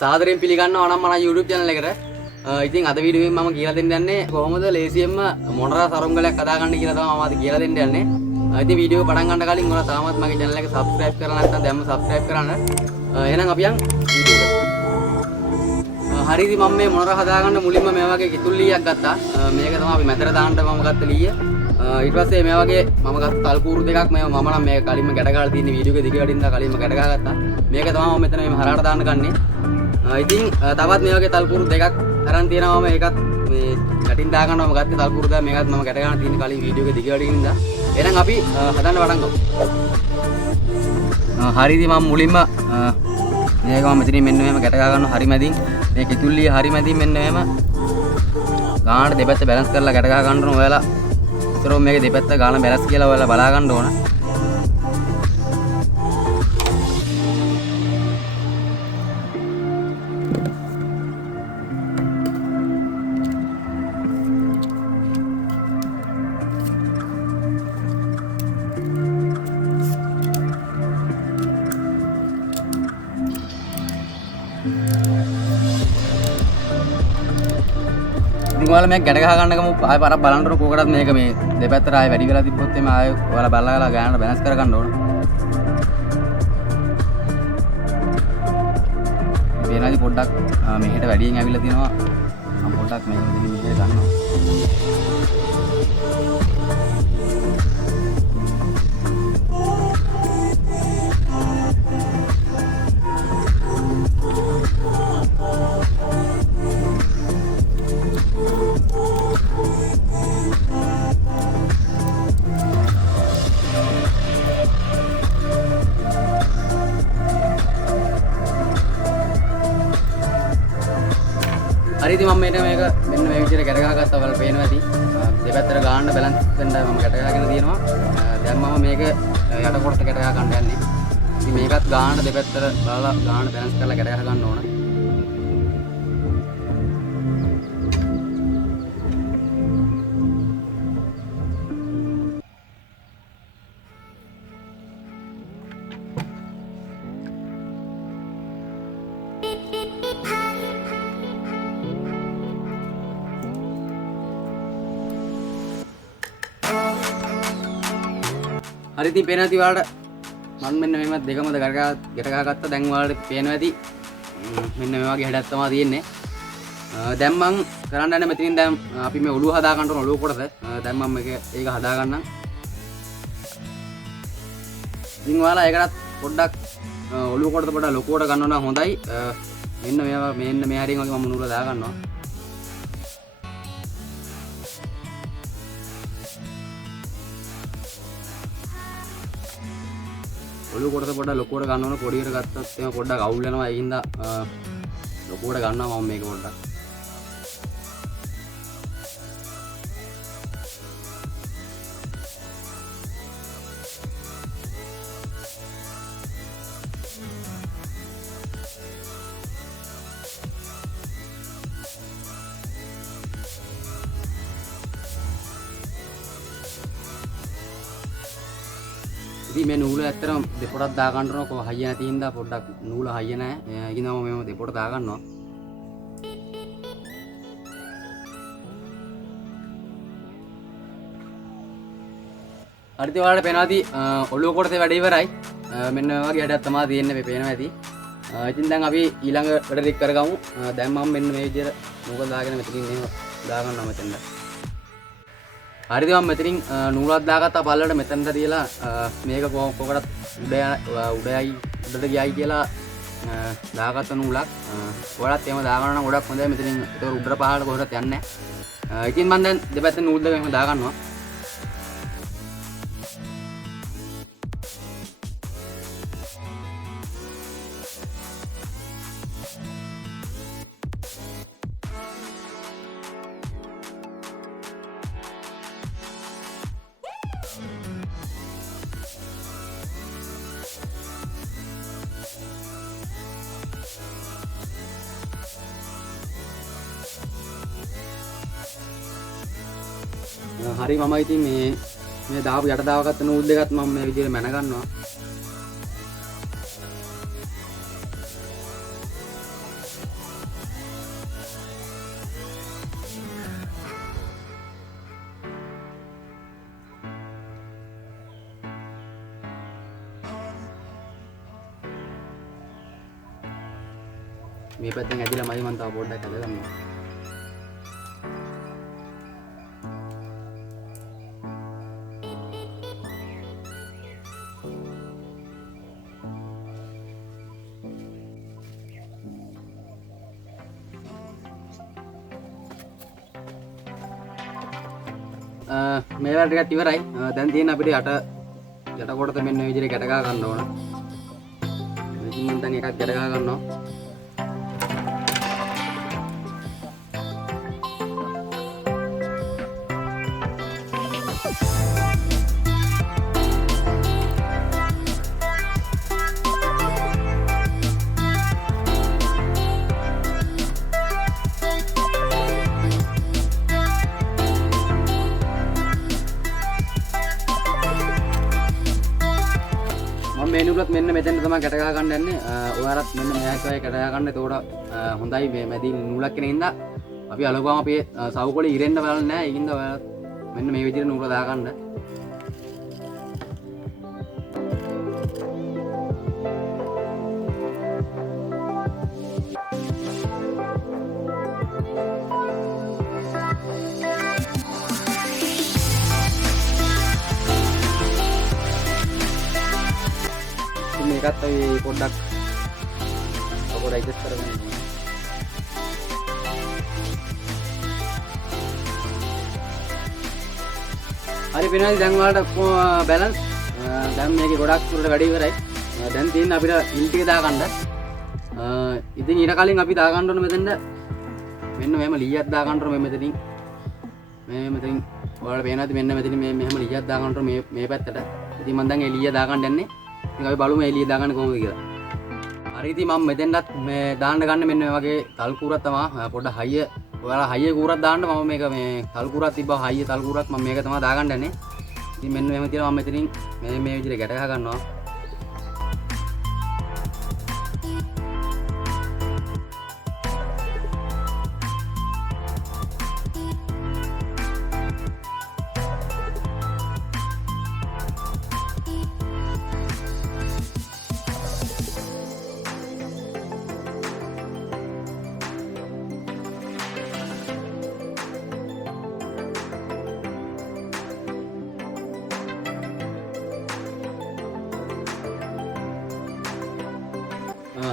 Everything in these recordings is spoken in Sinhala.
සාදරයෙන් පිළිගන්නවා නම් මම YouTube channel එකට. ඉතින් අද වීඩියෝ එකෙන් මම කියලා දෙන්න යන්නේ කොහොමද ලේසියෙන්ම මොනරා සරුංගලයක් හදාගන්න කියලා තමයි මම අද කියලා දෙන්න යන්නේ. ඉතින් වීඩියෝ එක පටන් ගන්න කලින් ඔයාලා තාමත් මගේ channel එක subscribe කරලා නැත්නම් දැම්ම subscribe කරන්න. එහෙනම් අපි යන් වීඩියෝ එකට. හරි ඉතින් මම මේ මොනරා හදාගන්න මුලින්ම මේ වගේ කිතුල් ලීයක් ගත්තා. මේක තමයි අපි මැදට දාන්න මම ගත්ත ලීය. ඊට පස්සේ මේ වගේ මම ගත්ත තල්කූරු දෙකක් මම නම් මේක කලින්ම ගැට ගහලා තියෙන වීඩියෝ එක දිග වටින්ද කලින්ම ගැට ගහගත්තා. මේක තමයි මම මෙතන මේ හරහට දාන්න ගන්නේ. ඉතින් තවත් මේ වගේ තල්කුරු දෙකක් අරන් තියෙනවා මම ඒකත් මේ ගැටින් දා ගන්නවම ගත්තේ තල්කුරු දා මේකත් මම ගැට ගන්න තියෙන කලින් වීඩියෝ එක දිග වටින් ඉඳලා එහෙනම් අපි හදන්න පටන් ගමු. හරි ඉතින් මම මුලින්ම මේක මම මෙතනින් මෙන්න මෙහෙම ගැට ගා ගන්නවා හරි මැදින් මේ කිතුල්ලිය හරි මැදින් මෙන්න මෙහෙම ගානට දෙපැත්ත බැලන්ස් කරලා ගැට ගා ගන්න ඕන ඔයාලා. ඒතරම් මේකේ දෙපැත්ත ගාන බැලන්ස් කියලා ඔයාලා බලා ගන්න ඕන. ඔයාලා මේක ගැට ගහ ගන්නකම ආයෙ පාරක් බලන්න ඕන කෝකටත් මේක මේ දෙපැත්තට ආයෙ වැඩි වෙලා තිබ්බොත් එimhe ආයෙ ඔයාලා බලලා ගානට බැලන්ස් කර ගන්න ඕන. මේනදී පොඩ්ඩක් මෙහෙට වැඩියෙන් ඇවිල්ලා තිනවා. මම පොඩ්ඩක් මේක දෙන්න මෙහෙට ගන්නවා. හරි ඉතින් මම මේක මෙන්න මේ විදිහට ගැට ගහගත්තා ඔයාලා පේනවා ඇති. දෙපැත්තට ගාන්න බැලන්ස් වෙන්න මම ගැට ගහගෙන තියෙනවා. දැන් මම මේක යට කොටස ගැට ගහ ගන්න යන්නේ. ඉතින් මේකත් ගාන්න දෙපැත්තට බලලා ගාන්න බැලන්ස් කරලා ගැට ගහ ගන්න ඕන. හරි ඉතින් පේනවා ඇති ඔයාලට මම මෙන්න මෙහෙම දෙකම ගැට ගහගත්තා. දැන් ඔයාලට පේනවා ඇති මෙන්න මේ වගේ හැඩයක් තමයි තියෙන්නේ. දැන් මම කරන්න යන්නේ මෙතනින් දැන් අපි මේ ඔළුව හදා ගන්න ඕන ඔළුව කොටස. දැන් මම ඒක හදා ගන්නම්. ඉතින් ඔයාලා ඒකටත් පොඩ්ඩක් ඔළුව කොටස පොඩ්ඩක් ලොකුවට ගන්නවා නම් හොඳයි. මෙන්න මේ හරියෙන් වගේ මම නූල දා ගන්නවා. ඔළුව කොටස පොඩ්ඩක් ලොකුවට ගන්න ඕන. පොඩියට ගත්තොත් එහෙම පොඩ්ඩක් අවුල් වෙනවා. ඒ හින්දා ලොකුවට ගන්නවා මම මේක පොඩ්ඩක්. ඉතින් මේ නූල ඇත්තටම දෙපොටක් දා ගන්න ඕන. කොහොම හයිය නැති හින්දා පොඩ්ඩක් නූල හයිය නැහැ. ඒකින්ද මම මේව දෙපොට දා ගන්නවා. හරි ඉතින් ඔයාලට පේනවා ඇති ඔළුව කොටසේ වැඩ ඉවරයි. මෙන්න මේ වගේ හැඩයක් තමයි තියෙන්නේ මේ පේනවා ඇති. ඉතින් දැන් අපි ඊළඟ වැඩ ටික කරගමු. දැන් මම මෙන්න මේ විදිහට නූල දාගෙන මෙතනින් එහෙම දා ගන්නවා මෙතෙන්ද. හරි ඉතින් මම මෙතනින් නූලක් දාගත්තා පල්ලට මෙතනට තියලා මේක කොකටත් උඩයි උඩට ගියයි කියලා දාගත්ත නූලක්. ඔයාලත් එහෙම දාගන්න නම් ගොඩක් හොඳයි. මෙතනින් ඒක උඩට පහළට කොහෙවත් යන්නේ නැහැ. ඉතින් මම දැන් දෙපැත්තේ නූල් දෙක එහෙම දාගන්නවා. හරි මම ඉතින් මේ දාපු යට දාවගත්ත නූල් දෙකත් මම මේ විදිහට මැන ගන්නවා. මේ පැත්තෙන් ඇදිලා මයි මම තව පොඩ්ඩක් හදගන්නවා. මේවා ටිකක් ඉවරයි. දැන් තියෙන අපිට යට කොටස මෙන්න මේ විදිහට ගැට ගහ ගන්න ඕන. ඉතින් මම දැන් එකක් ගැට ගහ ගන්නවා. මේනුලත් මෙන්න මෙතෙන් තමයි ගැට ගහ ගන්න යන්නේ. ඔයාලත් මෙන්න මෙයාට ඔය ගැට ගහ ගන්න. එතකොට හොඳයි මේ මැදි නූලක් කෙනෙක් ඉඳලා අපි අලගාම අපේ සවුකොලේ ඉරෙන්න බලන්නේ නැහැ. ඒකින්ද ඔයාලත් මෙන්න මේ විදිහට නූල දා ගන්න. මේකත් ඔය පොඩ්ඩක් ඇඩ්ජස්ට් කරගන්න ඕනේ. හරි වෙනවාද දැන් ඔයාලට බැලන්ස් දැන් මේකේ ගොඩක් දුරට වැඩි ඉවරයි. දැන් තියෙන අපිට හිල් ටික දා ගන්න. ඉතින් ඊට කලින් අපි දා ගන්න ඕනේ මෙතෙන්ද මෙන්න මෙහෙම ලීයක් දා ගන්න ඕනේ මෙතනින්. මෙතනින් ඔයාලට පේනවාද මෙන්න මෙතනින් මෙහෙම ලීයක් දා ගන්න ඕනේ මේ පැත්තට. ඉතින් මම දැන් ඒ ලීය දා ගන්න යන්නේ. ඉතින් අපි බලමු එළිය දාගන්න කොහොමද කියලා. හරි ඉතින් මම මෙතෙන්වත් මේ දාන්න ගන්න මෙන්න මේ වගේ තල් කූරක් තමයි පොඩ්ඩක් හයිය ඔයාලා හයිය කූරක් දාන්න මම මේක මේ තල් කූරක් තිබ්බා හයිය තල් කූරක් මම මේක තමයි දාගන්න යන්නේ. ඉතින් මෙන්න මෙහෙම තියලා මම මෙතනින් මේ විදිහට ගැට ගහ ගන්නවා.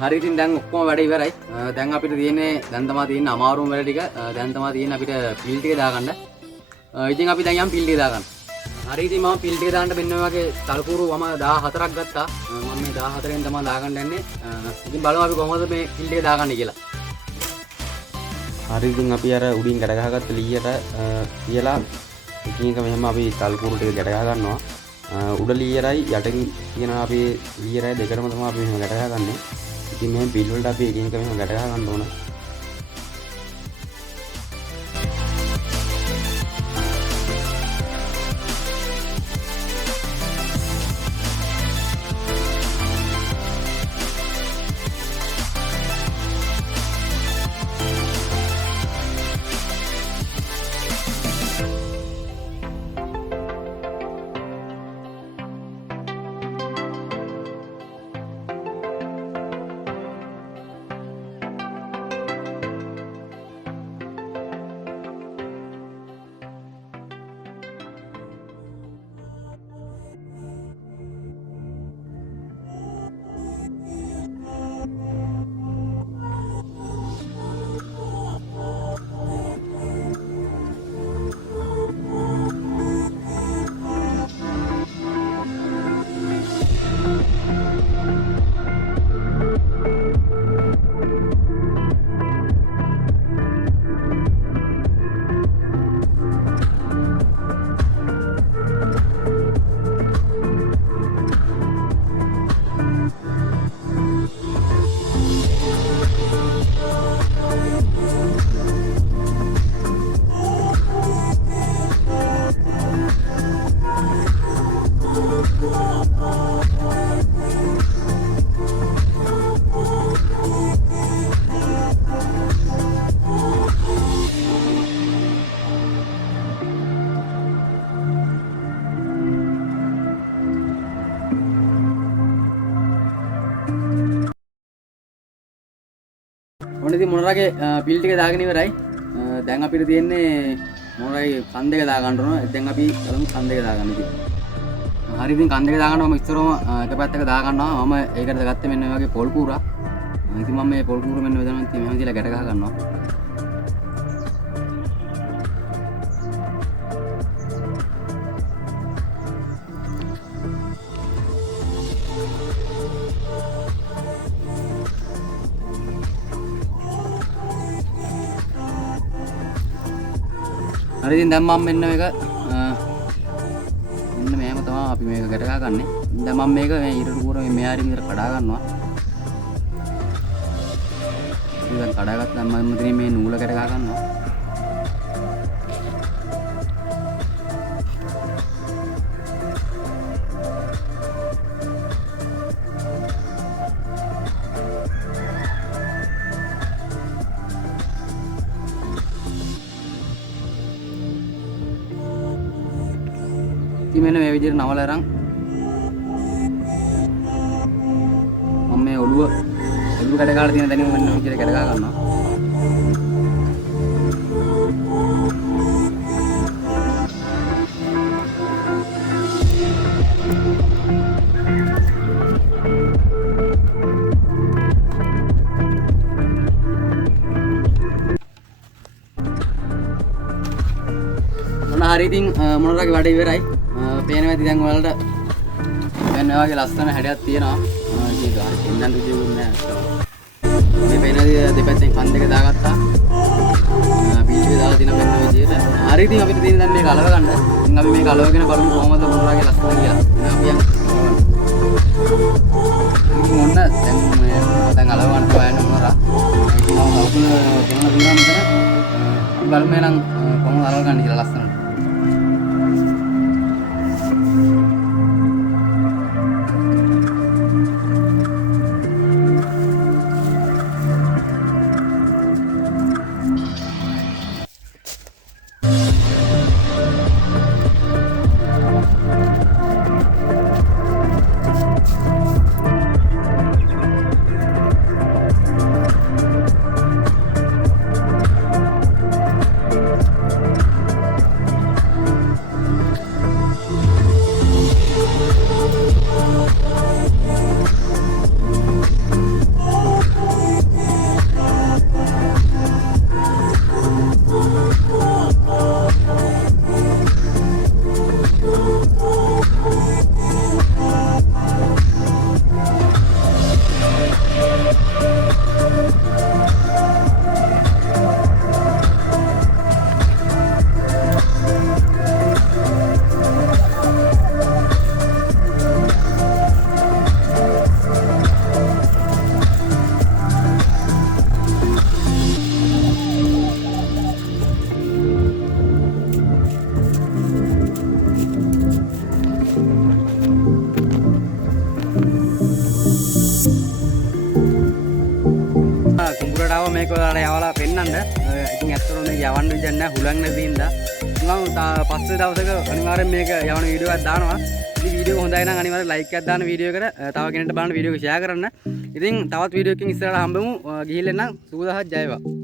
හරි ඉතින් දැන් ඔක්කොම වැඩ ඉවරයි. දැන් අපිට තියෙන්නේ දැන් තමයි තියෙන්නේ අමාරුම වැඩ ටික. දැන් තමයි තියෙන්නේ අපිට පිල් ටික දාගන්න. ඉතින් අපි දැන් යම් පිල් ටික දාගන්න. හරි ඉතින් මම පිල් ටික දාන්න මෙන්න මේ වගේ තල්කුරු මම 14ක් ගත්තා. මම මේ 14න් තමයි දාගන්න යන්නේ. ඉතින් බලමු අපි කොහොමද මේ පිල් ටික දාගන්නේ කියලා. හරි ඉතින් අපි අර උඩින් ගැට ගහගත්ත ලීයට තියලා එකින් එක මෙහෙම අපි තල්කුරු ටික ගැට ගහ ගන්නවා. උඩ ලීයරයි යටින් තියෙන අපි ලීයරයි දෙකම තමයි අපි මෙහෙම ගැට ගහගන්නේ. ඉතින් මේ පිල් වලට අපි එකින් එක මෙහෙම ගැට ගහ ගන්න ඕන. ඔන්න ඉතින් මොනරාගේ පිල් ටික දාගෙන ඉවරයි. දැන් අපිට තියෙන්නේ මොනරාගේ කන් දෙක දා ගන්න ඕන. දැන් අපි බලමු කන් දෙක දා ගන්න ඉතින්. හරි ඉතින් කන් දෙක දා ගන්නවා. මම ඉස්සරම එක පැත්තක දා ගන්නවා. මම ඒකට ගත්තේ මෙන්න මේ වගේ පොල් කූරා. ඉතින් මම මේ පොල් කූර මෙන්න මෙතන ඉතින් මෙහෙම තියලා ගැට ගහ ගන්නවා. හරි ඉතින් දැන් මම මෙන්න මේක මෙන්න මෙහෙම තමයි අපි මේක ගැට ගහගන්නේ. දැන් මම මේක මේ ඊටු කූර මේ හරිය විතර කඩා ගන්නවා. ඉතින් කඩාගත්තා මම මෙතන මේ නූල ගැට ගහ ගන්නවා. ඉතින් මෙන්න මේ විදිහට නවල අරන් මම මේ ඔළුව කඩ ගාලා තියෙන තැනින් මෙන්න මේ විදිහට කඩ ගා ගන්නවා. මොන හරි ඉතින් මොනරාගේ වැඩ ඉවරයි. පේනවා ඉතින් දැන් ඔයාලට මෙන්න ඔයගේ ලස්සන හැඩයක් තියෙනවා. ඒක හරි පෙන්නන්න විදියකුත් නෑ. මේ පේනවා දෙපැත්තෙන් කන් දෙක දාගත්තා. පිළිවෙල දාලා තියෙන මෙන්න විදියට. හරි ඉතින් අපිට තියෙන දැන් මේක අලව ගන්න. ඉතින් අපි මේක අලවගෙන බලමු කොහොමද මොනරාගේ ලස්සන කියලා. අපි ඉතින් මොන්න දැන් අලව ගන්න බයන්න මොනරා. ඉතින් මම කවුරුන දෙන්න දුන්නා මෙතන. බලමු එහෙනම් කොහොමද අලව ගන්න කියලා ලස්සනට. කුඹුරටාව මේක ඔයාලා යවලා පෙන්නන්න. ඉතින් ඇත්තටම මේක යවන්න විදියක් නැහැ හුලං නැති හින්දා. මම පස්සේ දවසක අනිවාර්යෙන් මේක යවන වීඩියෝ එකක් දානවා. ඉතින් වීඩියෝ හොඳයි නම් අනිවාර්යෙන් ලයික් එකක් දාන්න වීඩියෝ එකට. තව කෙනෙක්ට බලන්න වීඩියෝ එක ෂෙයා කරන්න. ඉතින් තවත් වීඩියෝ එකකින් ඉස්සරහට හම්බෙමු. ගිහිල්ලා නම් සුබ දවසක් ජය වේවා.